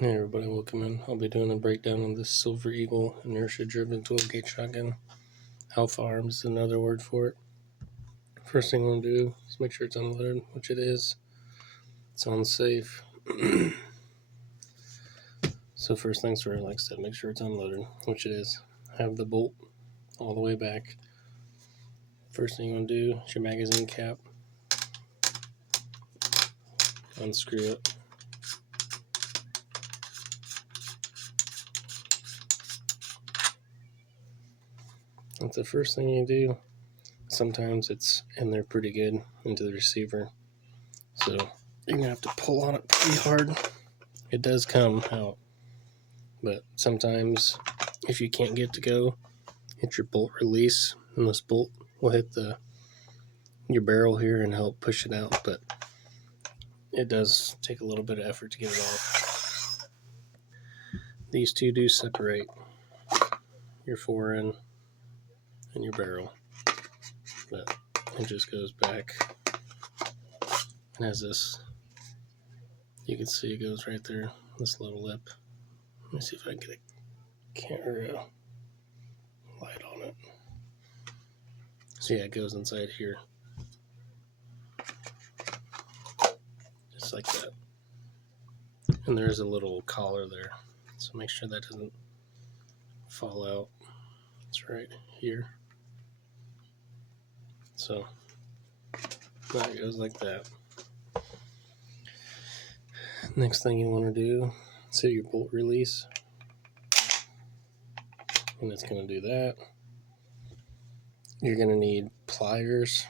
Hey everybody, welcome in. I'll be doing a breakdown on this Silver Eagle Inertia driven 12 gauge shotgun. Alpharms is another word for it. First thing I'm going to do is make sure it's unloaded, which it is. It's on safe. So first things first, like I said, make sure it's unloaded, which it is. Have the bolt all the way back. First thing you want to do is your magazine cap. Unscrew it. That's the first thing you do. Sometimes it's in there pretty good into the receiver. So you're going to have to pull on it pretty hard. It does come out. But sometimes if you can't get it to go, hit your bolt release, and this bolt will hit your barrel here and help push it out. But it does take a little bit of effort to get it off. These two do separate, your fore-end and your barrel, but it just goes back and has this, you can see it goes right there, this little lip. Let me see if I can get a camera light on it. So yeah, it goes inside here, just like that. And there's a little collar there, so make sure that doesn't fall out. It's right here. So that goes like that. Next thing you want to do is hit your bolt release, and it's going to do that. You're going to need pliers,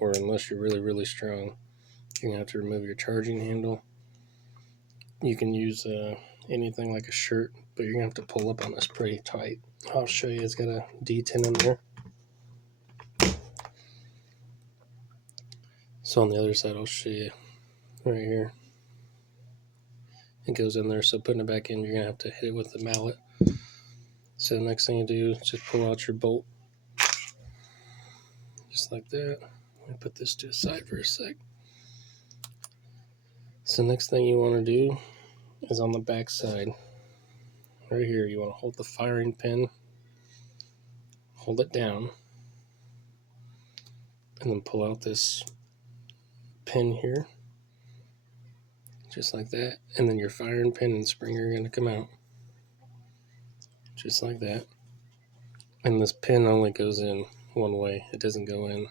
or unless you're really strong, you're going to have to remove your charging handle. You can use anything like a shirt, but you're going to have to pull up on this pretty tight. I'll show you. It's got a D10 in there. So on the other side, I'll show you right here. It goes in there, so putting it back in, you're going to have to hit it with the mallet. So the next thing you do is just pull out your bolt, just like that. Let me put this to the side for a sec. So next thing you want to do is on the back side, right here, you want to hold the firing pin, hold it down, and then pull out this pin here, just like that. And then your firing pin and spring are going to come out, just like that. And this pin only goes in one way. It doesn't go in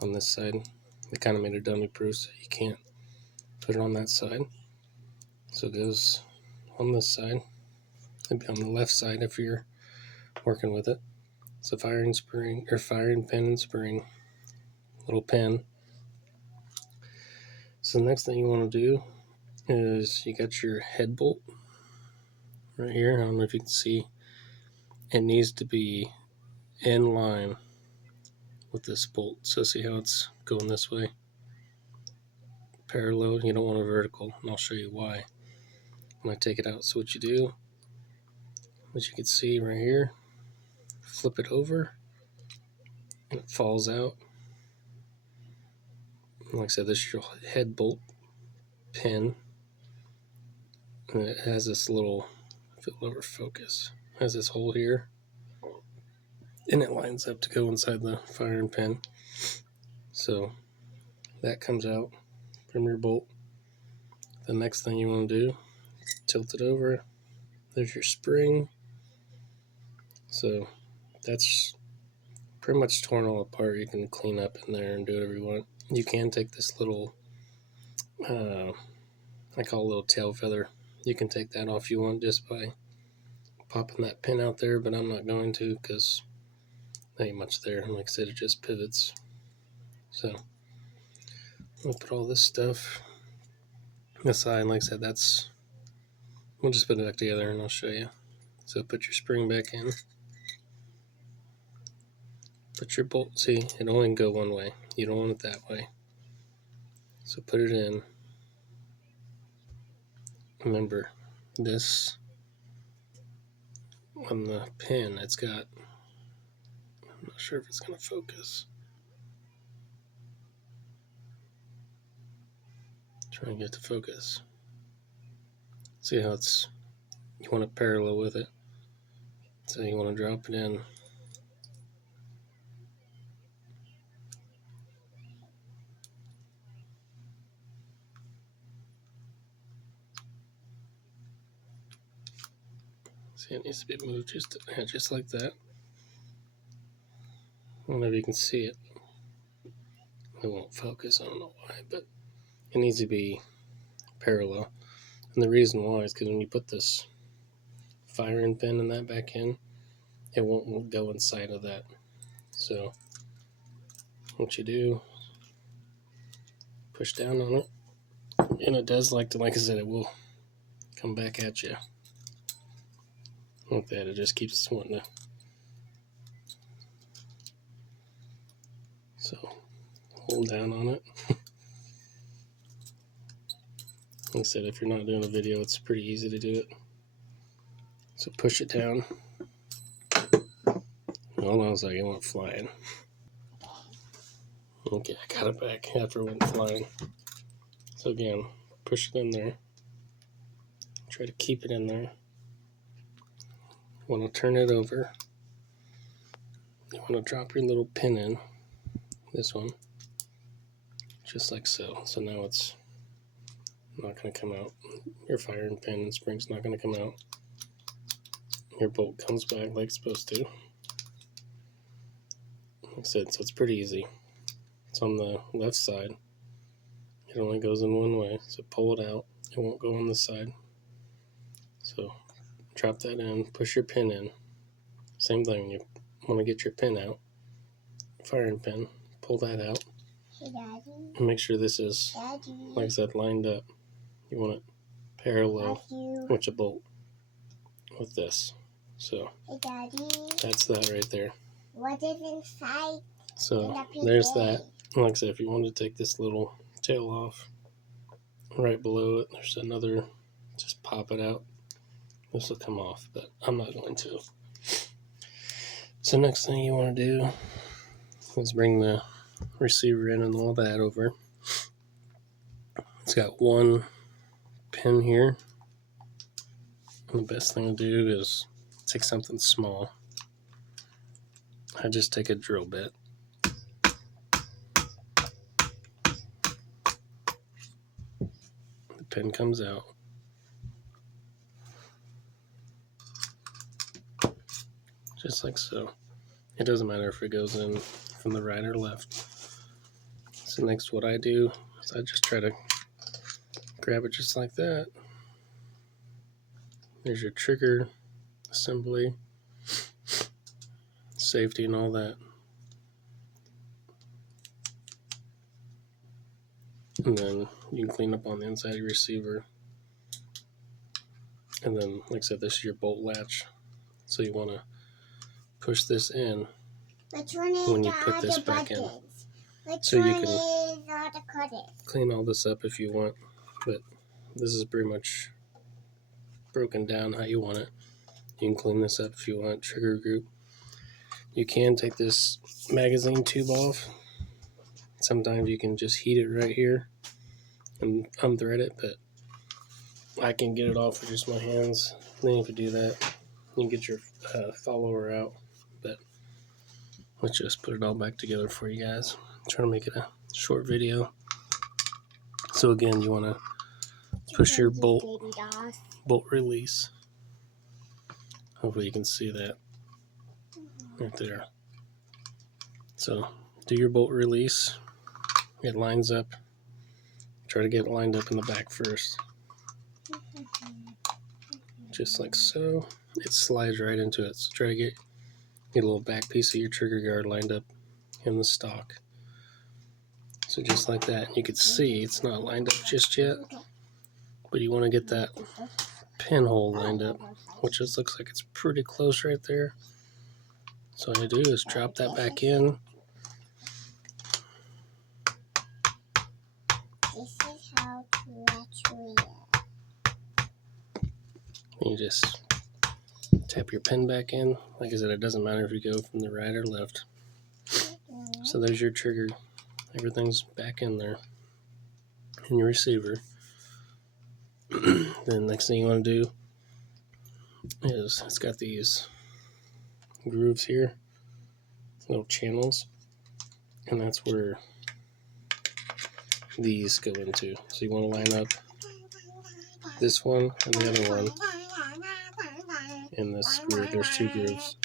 on this side. They kind of made it dummy proof, so you can't put it on that side. So it goes on this side. It'd be on the left side if you're working with it. So firing spring, or firing pin and spring, little pin. So the next thing you want to do is you got your head bolt right here. I don't know if you can see. It needs to be in line with this bolt. So see how it's going this way? Parallel, you don't want a vertical, and I'll show you why when I take it out. So what you do, as you can see right here, flip it over, and it falls out. And like I said, this is your head bolt pin, and it has this little, if it'll ever focus, has this hole here, and it lines up to go inside the firing pin. So that comes out from your bolt. The next thing you want to do, tilt it over. There's your spring. So that's pretty much torn all apart. You can clean up in there and do whatever you want. You can take this little, I call it a little tail feather. You can take that off if you want just by popping that pin out there, but I'm not going to because there ain't much there. Like I said, it just pivots. So we'll put all this stuff aside. Like I said, we'll just put it back together and I'll show you. So put your spring back in. Put your bolt, see, it only can go one way. You don't want it that way. So put it in. Remember, this, on the pin, it's got, I'm not sure if it's going to focus. Try and get to focus. See how you want it parallel with it. So you want to drop it in. See, it needs to be moved just like that. I don't know if you can see it. It won't focus, I don't know why, but it needs to be parallel. And the reason why is because when you put this firing pin in that back in, it won't go inside of that. So what you do, push down on it, and it does like I said, it will come back at you. Like that, it just keeps wanting to. So hold down on it. Like I said, if you're not doing a video, it's pretty easy to do it. So push it down. Hold on a second, it went flying. Okay, I got it back after it went flying. So again, push it in there. Try to keep it in there. You want to turn it over. You want to drop your little pin in. This one. Just like so. So now it's not going to come out. Your firing pin and spring's not going to come out. Your bolt comes back like it's supposed to. Like I said, so it's pretty easy. It's on the left side. It only goes in one way. So pull it out. It won't go on this side. So drop that in. Push your pin in. Same thing. You want to get your pin out. Firing pin. Pull that out. Hey, Daddy. And make sure this is, Daddy. like I said, lined up. You want it parallel with the bolt with this. So hey, Daddy. that's that right there. What is inside? So there's that. Like I said, if you want to take this little tail off, right below it, there's another, just pop it out. This will come off, but I'm not going to. So next thing you want to do is bring the receiver in and all that over. It's got one pin here. And the best thing to do is take something small. I just take a drill bit. The pin comes out. Just like so. It doesn't matter if it goes in from the right or left. So next what I do is I just try to grab it just like that. There's your trigger assembly, safety and all that. And then you can clean up on the inside of your receiver. And then, like I said, this is your bolt latch. So you want to push this in when you put this back in. So you can clean all this up if you want. But this is pretty much broken down how you want it. You can clean this up if you want. Trigger group. You can take this magazine tube off. Sometimes you can just heat it right here and unthread it, but I can get it off with just my hands. Then if you do that, you can get your follower out. But let's just put it all back together for you guys. I'm trying to make it a short video. So again, you want to push your bolt release. Hopefully you can see that right there. So do your bolt release. It lines up. Try to get it lined up in the back first. Just like so. It slides right into it. So try to get a little back piece of your trigger guard lined up in the stock. So just like that. You can see it's not lined up just yet, but you want to get that pinhole lined up, which just looks like it's pretty close right there. So all I do is drop that back in. This is how to actually. You just tap your pin back in. Like I said, it doesn't matter if you go from the right or left. So there's your trigger. Everything's back in there in your receiver. Then next thing you want to do is it's got these grooves here, little channels, and that's where these go into. So you want to line up this one and the other one in this groove. There's two grooves.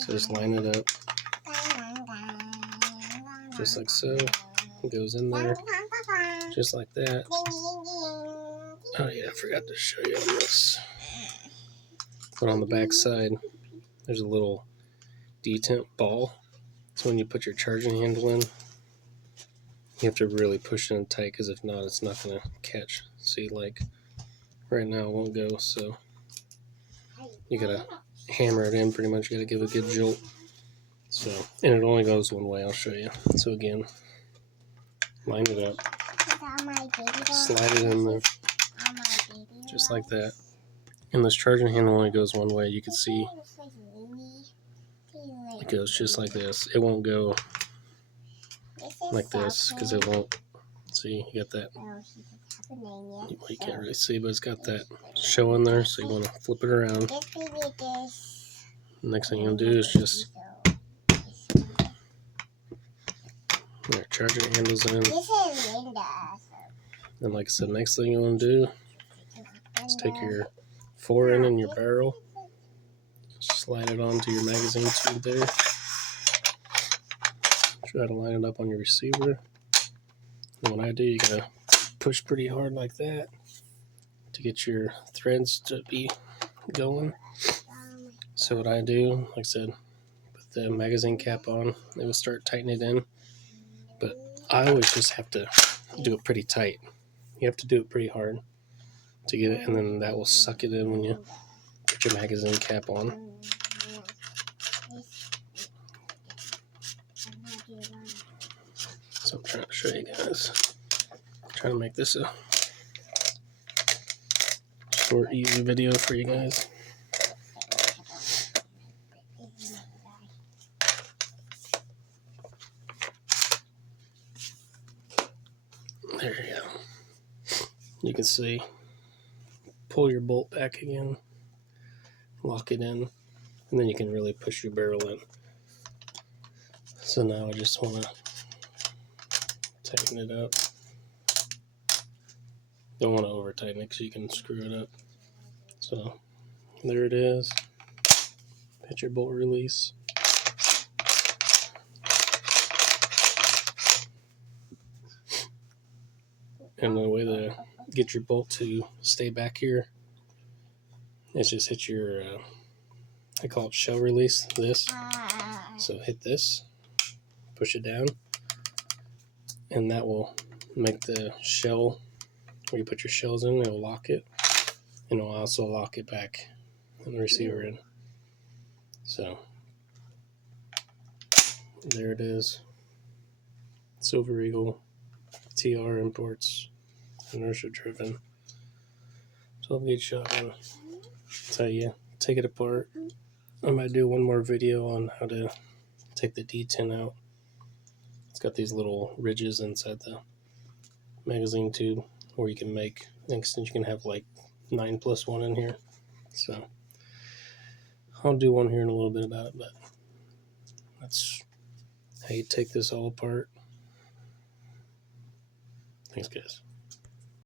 So just line it up just like so. It goes in there just like that. Oh yeah, I forgot to show you on this. But on the back side, there's a little detent ball. So when you put your charging handle in, you have to really push it in tight, because if not, it's not going to catch. See, like right now it won't go, so you gotta hammer it in pretty much. You gotta give it a good jolt. So, and it only goes one way. I'll show you. So again, line it up, slide it in there, just like that. And this charging handle only goes one way. You can see it goes just like this. It won't go like this because it won't. See, you got that. You can't really see, but it's got that show in there. So you want to flip it around. Next thing you'll do is just charging handles in. And like I said, next thing you want to do is take your forend and your barrel, slide it onto your magazine tube there. Try to line it up on your receiver. And what I do, you gotta push pretty hard like that to get your threads to be going. So what I do, like I said, put the magazine cap on, it will start tightening it in. But I always just have to do it pretty tight. You have to do it pretty hard to get it, and then that will suck it in when you put your magazine cap on. So I'm trying to show you guys. I'm trying to make this a short, easy video for you guys. There you go. You can see, pull your bolt back again, lock it in, and then you can really push your barrel in. So now I just want to tighten it up. Don't want to over tighten it because you can screw it up. So there it is. Hit your bolt release. And the way to get your bolt to stay back here is just hit your, I call it shell release, this. So hit this, push it down, and that will make the shell, where you put your shells in, it will lock it, and it will also lock it back in the receiver in. So there it is. Silver Eagle TR imports, inertia driven 12-gauge shotgun. So yeah, take it apart. I might do one more video on how to take the detent out. It's got these little ridges inside the magazine tube where you can make, you can have like 9+1 in here. So I'll do one here in a little bit about it, but that's how you take this all apart. Thanks, guys.